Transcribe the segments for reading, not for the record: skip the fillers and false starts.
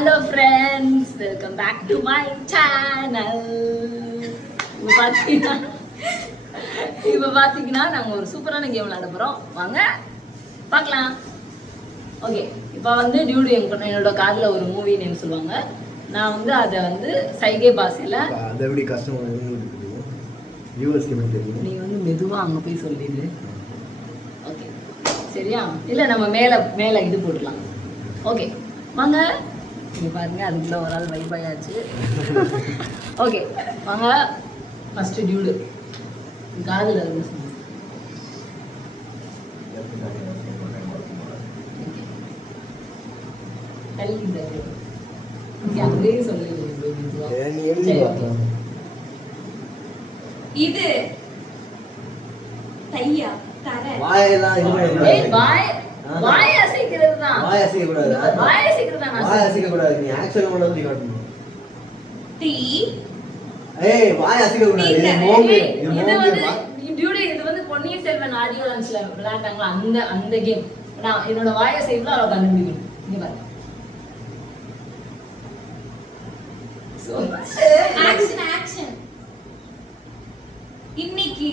Hello friends, welcome back to my channel. இப்போ பார்த்தீங்கன்னா நாங்கள் ஒரு சூப்பரான கேம் விளையாட போகிறோம். வாங்க பார்க்கலாம். ஓகே, இப்போ வந்து டியூடு என்னோட காதில் ஒரு மூவி நேம் சொல்லுவாங்க. நான் வந்து அதை வந்து சைகை பாஷையில் அதை எப்படி கஷ்டமாக நீ வந்து மெதுவாக அங்கே போய் சொல்லிடு. ஓகே சரியா? இல்லை நம்ம மேலே இது போட்டுடலாம். ஓகே வாங்க. நீங்கள் பாருங்கள், அதுக்குள்ளே ஒரு ஆள் வைபாயாச்சு. ஓகே வாங்க. ஃபஸ்ட்டு டியூடு காதில் இருந்து சொல்லுங்க. அப்படியே சொல்லி இது தையா தர வாய் அசைக்கிறது தான். வாய் அசைக்க கூடாது. வாய் அசைக்கிறது தான். வாய் அசைக்க கூடாது. நீ ஆக்ஷன் பண்ணி நீ காட்டணும். டி ஏய் வாய் அசைக்க கூடாது. இது மோங்கு. இது வந்து டியூடி. இது வந்து பொன்னியின் செல்வன் ஆடியோ லான்ச்ல விளையாண்டாங்களா அந்த கேம். நான் என்னோட வாய் அசைவுல அவ கண்டுபிடிக்கணும். இங்க பாரு. ஆக்ஷன் இன்னைக்கு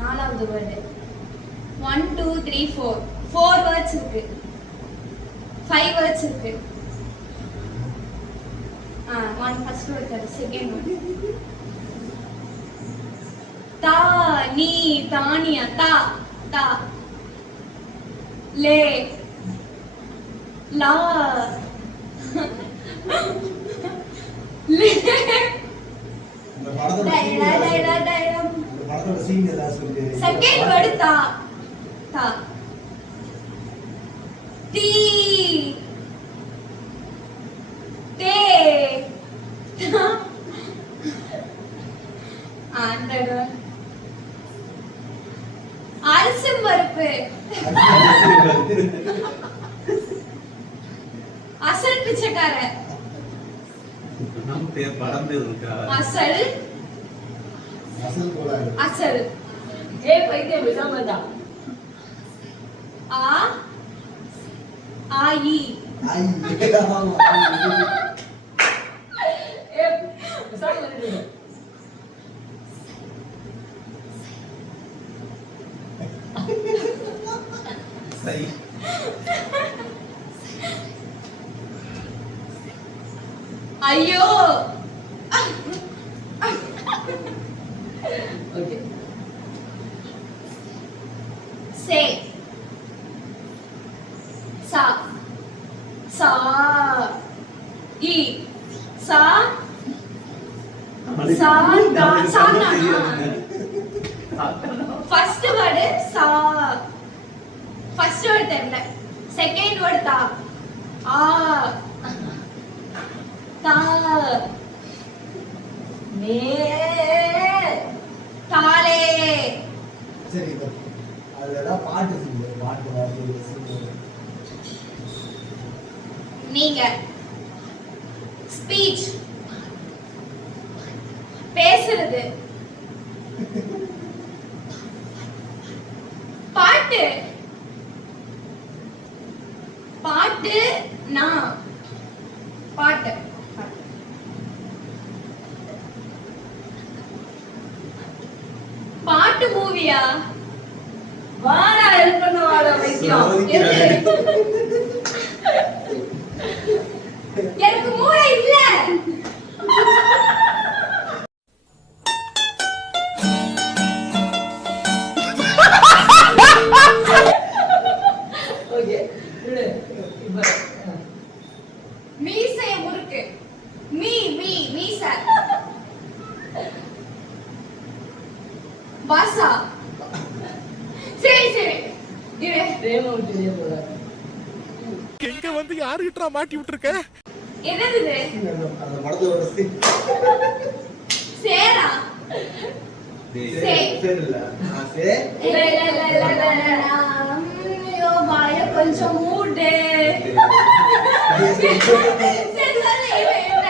நாலாவது வேர்டு 1 2 3 4 வேர்ட்ஸ் இருக்கு. 5 வேர்ட்ஸ் இருக்கு. One first word, second word தா நீ தானியா தா தா லே லா லே இந்த படத்தோட சீன் ஏதாவது சொல்லு. செகண்ட் வேர்ட் தா தா டி தே ஆண்டடா அரிசி பருப்பு அசல் பிச்சைக்கார நம்ம பேர் படம் பேர் இருக்கா? அசல் போடாது. அசல் ஏய் பைத்தியம் பேசாம இருந்தா. ஆ ஆயி ஐ ஆமா. ஏய் பேசாம இரு. சரி. ஐயோ ஓகே சே சா சா இ சா சா தா சா ஃபர்ஸ்ட் வேர்ட் சா. ஃபர்ஸ்ட் வேர்ட் தெரியல. செகண்ட் வேர்ட் தா ஆ தா மே தாலே. சரி அதெல்லாம் பாட்டு சொல்லு. பாட்டு வாசி. நீங்க ஸ்பீச் பேசுறது. பாட்டு பாட்டு நான் பாட்டு பாட்டு மூவியா? வாடா ஹெல்ப் பண்ண வாடா வைத்தியம். எனக்கு மூளை இல்ல. ஓகே விடு. இப்போ மீசை முறுக்கு. மீச பாசா. சரி இரு. பிரேம விட்டுதே போல. எங்க வந்து யாருகிட்ட மாட்டி விட்டுருக்க? என்னது இது? அந்த படத்தோட சீன். சேரா சே இல்ல. சே இல்ல. ஐயோ வாய கொஞ்சம் மூடு. சரி சொல்லு என்ன?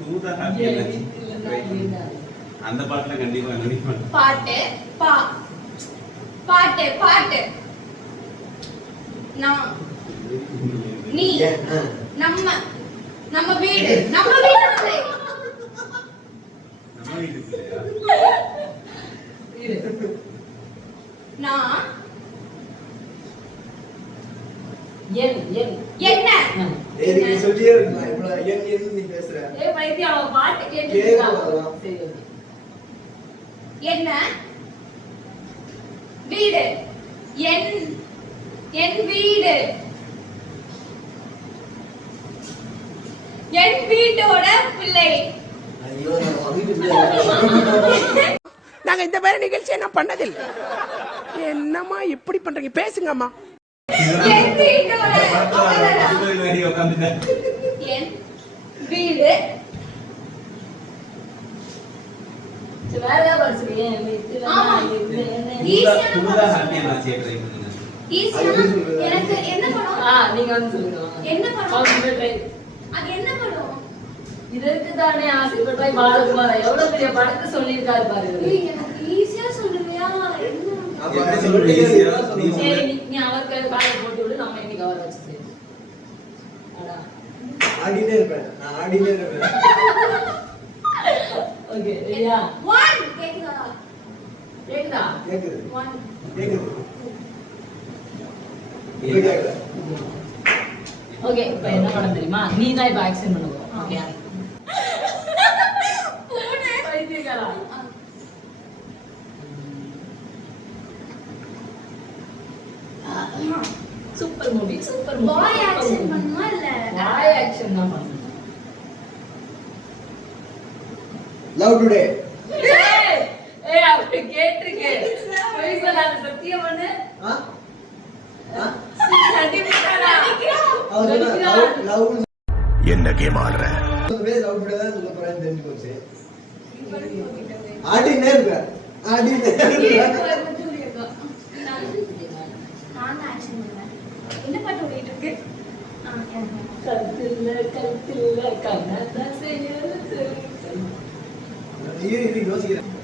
தூதா ஹாப்பி இல்ல. அந்த பாட்டுல கண்டிப்பா பாட்டு பா பாட்டு நான் நீ நம்ம வீடு நான் என்ன நீ சொல்லியே இருக்கலாம் இவ்வளவு ஏன் நீ பேசுற பைத்தியம் அவன் பாட்டு கேட்டுக்கலாம் சரி ஓகே என்ன வீடு என் வீடு என் வீட்டோட பிள்ளை ஐயோ நான் வீட்டுக்குள்ள நாங்க இந்த மாதிரி நிகழ்ச்சியை நான் பண்ணதில்லை. என்னம்மா இப்படி பண்றீங்க? பேசுங்கம்மா. என் வீட்டோட என் வீடு வேற ஏதாவது படிச்சிருக்கேன் எனக்கு என்ன படம் நீங்க வந்து சொல்லுங்க என்ன படம் அது என்ன படம் இதற்கு தானே ஆசைப்பட்டாய் பாலகுமாரா எவ்வளவு பெரிய படத்தை சொல்லியிருக்காரு பாருங்க எனக்கு ஈஸியா சொல்லுவியா சரி நீ அவருக்கு பாலை போட்டு விடு நம்ம இன்னைக்கு அவர் வச்சு சரி ஆடினே இருப்பேன் நான் ஆடினே இருப்பேன் ஓகே ரெடியா 1 கேக்குதா கேக்குது 1 கேக்குது ஓகே இப்போ என்ன படம் தெரியுமா நீ தான் இப்போ ஆக்ஷன் பண்ணுவோம் ஓகே பைத்தியக்காரா சூப்பர் மூவி பாய் ஆக்ஷன் பண்ணுமா இல்ல பாய் ஆக்ஷன் தான் பண்ணணும் லவ் டுடே ஏய் அப்படி கேட்டிருக்கே போய் சொல்லாத சத்தியம் பண்ணு லவ் என்ன கேம் ஆடுற லவ் டுடே தான் சொல்ல போறேன்னு தெரிஞ்சு போச்சு ஆடினே இருப்பேன் நான் ஆக்ஷன் பண்ணுவேன் என்ன பாட்டு ஓடிட்டு இருக்கு கல்தில்ல கண்ணா செய்யறது இது யோசிக்கிறேன்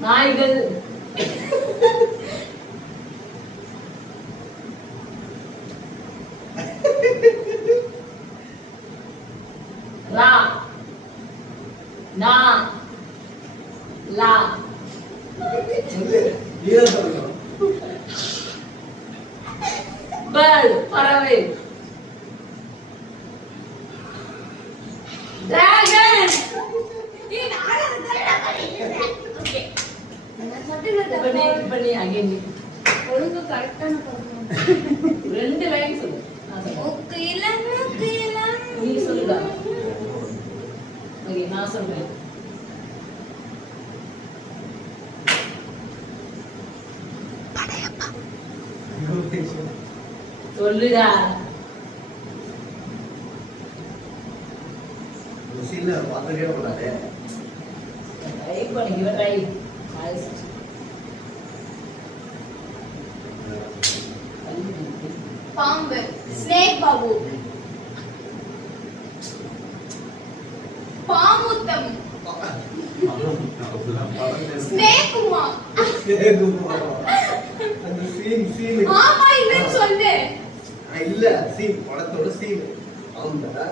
நாய்கள் ரா நா லா சொல்லு நீதான் சொல்லணும் பேர்ட் பறவை டிராகன் பண்ணி அகைன் ஒழுங்கு கரெக்டான பாடணும் ரெண்டு லைன் சொல்லு நான் சொல்றேன். ஓகே இல்ல நீ சொல்லுடா ஓகே நான் சொல்றேன் சொல்லுடா சீன்ல பார்த்துட்டே போறாரு ட்ரை பண்ணி ட்ரை பாம்பு ஸ்னேக் பாபு பாமுத்தம் ஸ்னேக் உமா அந்த சீன் ஆமா இல்லன்னு சொல்லு இல்ல சீன் படத்தோட சீன் ஆமா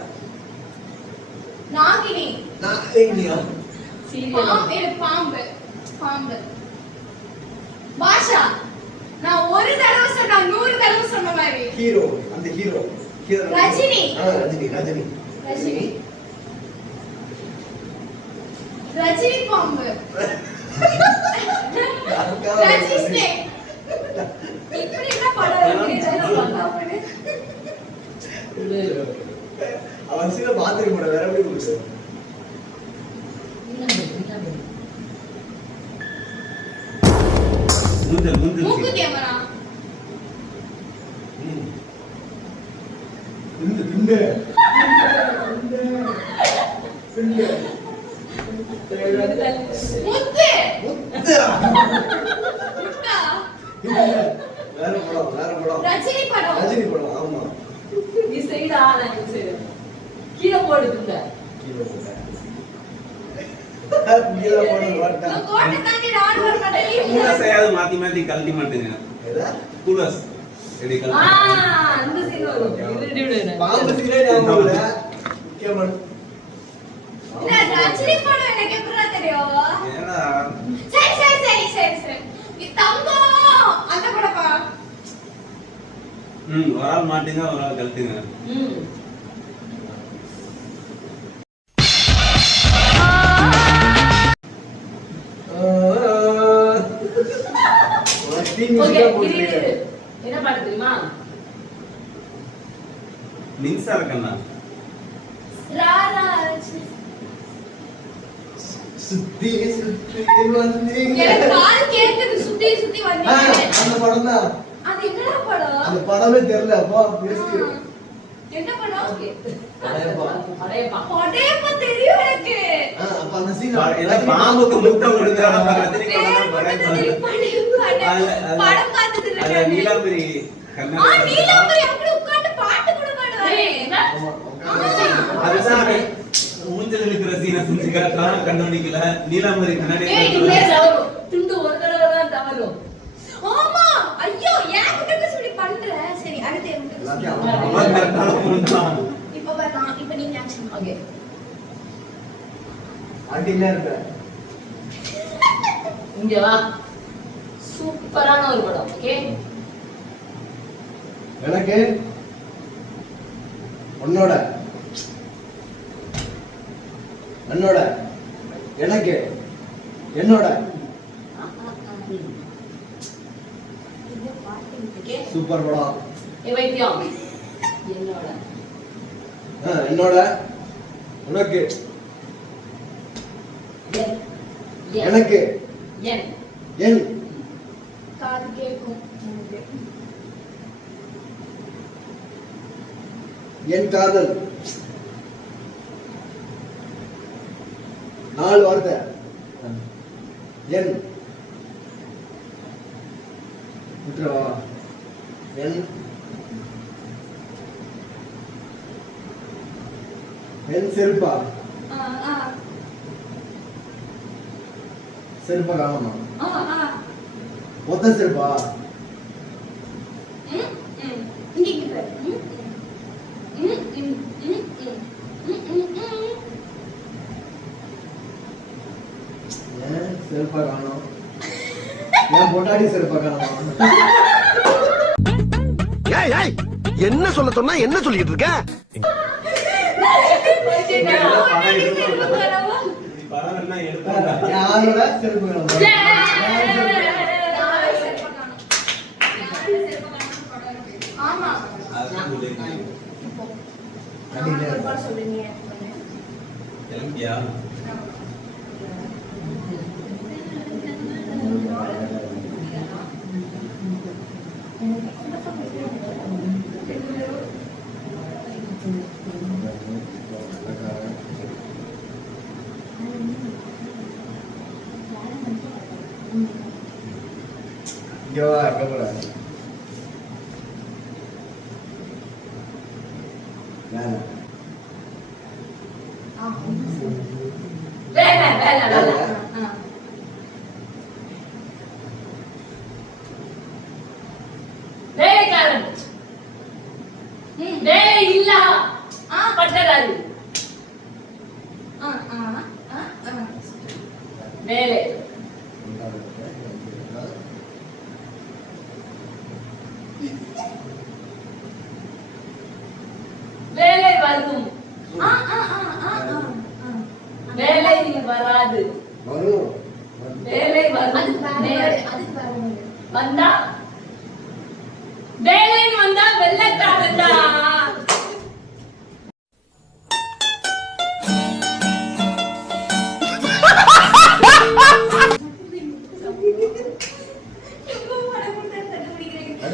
நாகினி நான் ஏனியா சீரியல் பாம்பு பாம்பு பாஷா நான் ஒரு தடவை சொன்னா 100 தடவை சொன்ன மாதிரி ஹீரோ அந்த ஹீரோ ரஜினி ரஜினி ரஜினி பாம்பு ரஜினி ஸ்னேக் இப்படி என்ன படம் இருக்கு அவன் சீனை பார்த்துக்க மாட்டேன் வேற எப்படி கொடுத்து மூக்கு கேமரா திண்டு முத்து முத்தா முட்டா வேற படம் ரஜினி படம் ரஜினி படம் ஆமா நீ செய்டா நான் செய்றேன் கீழே போடுங்க. கீழே போட்டேன். கீழே போடுறது வரட்டா. நான் கோட்டை தாண்டி நான் வர மாட்டேன். கூலஸ் செய்யாது மாத்தி மாத்தி கழட்டி மாட்டேங்க. ஏதா? கூலஸ் எடி ஆ, கழட்டி. அந்த சீன் வரும். இது விடு. பாம்பு சீனே ஞாபகம் இல்ல. கேமன். என்ன ரஜினி படம் எனக்கு எப்படிடா தெரியும்? ஏடா சரி. இது தங்கம். அந்த படப்பா. ஒரு ஆள் மாட்டீங்க ஒரு ஆள் கழட்டுங்க. ம். ஓகே, இரு. என்ன பாட்டு தெரியுமா? நின்சா இருக்கண்ணா. ராரா சுத்தி சுத்தி வந்தீங்க. எனக்கு கால் கேக்குது சுத்தி சுத்தி வந்தீங்க. அந்த படம் தான். அது என்னடா படம்? அந்த படமே தெரியல அப்போ பேசி. என்ன படம்? ஓகே. படையப்பா. படையப்பா. படையப்பா தெரியும் எனக்கு. அப்ப அந்த சீன் இந்த பாம்புக்கு முத்தம் கொடுக்கறாங்க ரஜினி படம் படம் பார்த்தது இல்ல. அத நீலாம்பரி கண்ணா. நீலாம்பரி அப்படி உட்கார்ந்து பாட்டு கூட பாடுவாரு. ஏய், என்ன? அதுதான் மூஞ்சல் இருக்கிற சீனை செஞ்சு காட்டுறான் கண்டுபிடிக்கல. நீலாம்பரி கண்ணாடி ஏய், இல்ல தவறு. துண்டு ஒரு தடவை தான் தவறும். ஆமா ஐயோ ஏன் கிட்ட சொல்லி பண்ற? சரி அடுத்து எல்லாத்தையும் அவன் கரெக்டான பொண்ணுதான். இப்ப நான் இப்ப நீங்க ஆக்ஷன். ஓகே. ஆட்டில இருக்க. இங்க வா. சூப்பரான ஒரு படம். ஓகே. எனக்கு உன்னோட என்னோட எனக்கு என்னோட இந்த பாட்டு ஓகே. சூப்பர் படம். ஏ வைத்தியம். என்னோட. என்னோட உனக்கு என். என். எனக்கு என். என் காது கேக்கும் எனக்கு. என் காதல் 4 வார்த்தை. என் விட்டுறவா? என் என் செருப்பா? செருப்பா காணுமா? ஒத்த செருப்பா? இங்க பாரு. ஏன் செருப்பா காணும்? ஏன் பொண்டாடி செருப்பா காணுமா? ஏய் ஏய் என்ன சொல்ல சொன்னா என்ன சொல்லிட்டு இருக்க? படம் என்ன எடுத்தாங்க? யாரோட செருப்பு காணுமா? ஆமா அதான் சொல்லிருக்கீங்க. அடியில ஒரு பாட்டு சொல்றீங்க. தெலுங்கியா? இங்க வா, இங்க போடா. வேணாம். வேலை. வேலைக்காரன். வேலை இல்ல. பட்டதாரி. வேலை. வேலை வரும். வேலை வராது. வரும். வேலை வரும். அதுக்கு வரும். வந்தா வேலைன்னு வந்தா வெள்ளக்காரன்டா.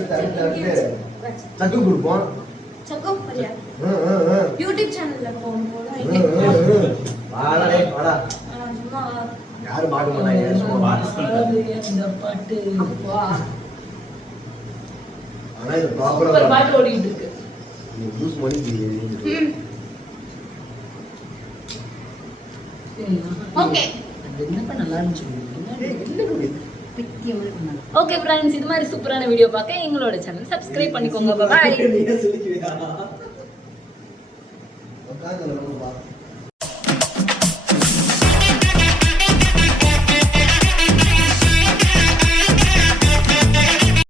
அடுத்து சக்கு கொடுப்போம். யூடியூப் சேனல்ல போகும்போது வாடா டேய், வாடா. சும்மா யாரும் பார்க்க மாட்டாங்க. சும்மா வா. இந்த பாட்டு ஆனா இது ஒரு ப்ராப்பரா பாட்டு ஓடிட்டு இருக்கு. யூஸ் பண்ணி ஓகே அது என்னப்பா நல்லா இருந்துச்சு ஏய், என்ன குடி? ஓகே ஃப்ரெண்ட்ஸ், இது மாதிரி சூப்பரான வீடியோ பார்க்க எங்களோட சேனல் சப்ஸ்கிரைப் பண்ணிக்கோங்க. பாய். நீயே சொல்லிக்குவியா? உட்கார்ந்து வரணும் பா.